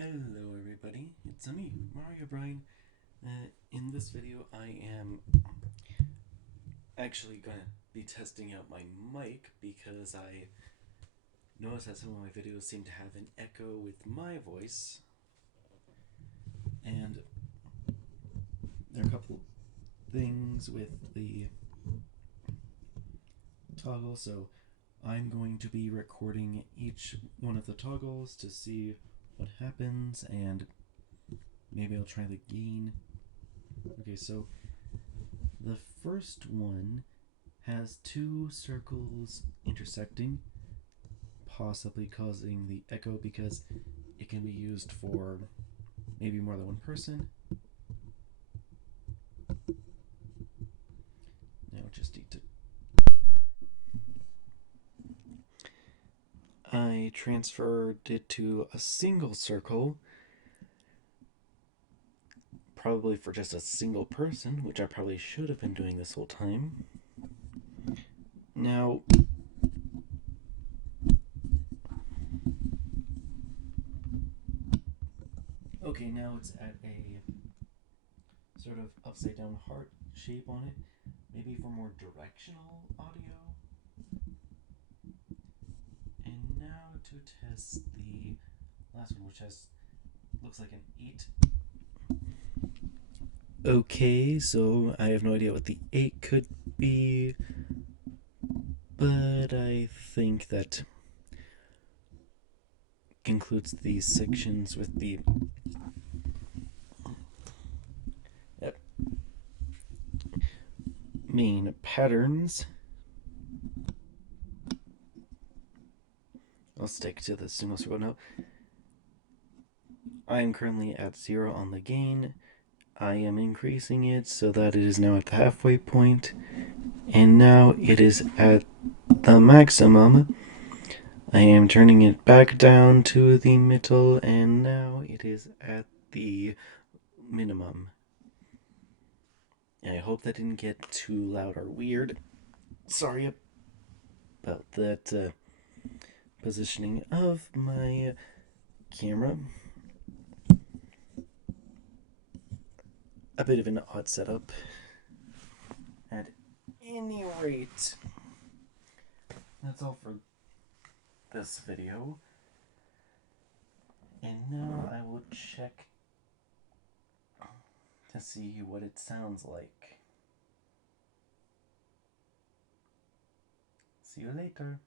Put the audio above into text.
Hello everybody, it's me, Mario Brian. In this video I am actually going to be testing out my mic because I noticed that some of my videos seem to have an echo with my voice. And there are a couple things with the toggle, so I'm going to be recording each one of the toggles to see what happens, and maybe I'll try the gain. Okay, so the first one has two circles intersecting, possibly causing the echo because it can be used for maybe more than one person. Now just need to... I transferred it to a single circle, probably for just a single person, which I probably should have been doing this whole time. Now, okay, now it's at a sort of upside down heart shape on it, maybe for more directional audio. And now to test the last one, which looks like an 8. Okay, so I have no idea what the 8 could be, but I think that concludes these sections with the main patterns. I'll stick to the single circle now. I am currently at 0 on the gain. I am increasing it so that it is now at the halfway point, and now it is at the maximum. I am turning it back down to the middle, and now it is at the minimum. I hope that didn't get too loud or weird. Sorry about that positioning of my camera. A bit of an odd setup. At any rate, that's all for this video. And now I will check to see what it sounds like. See you later.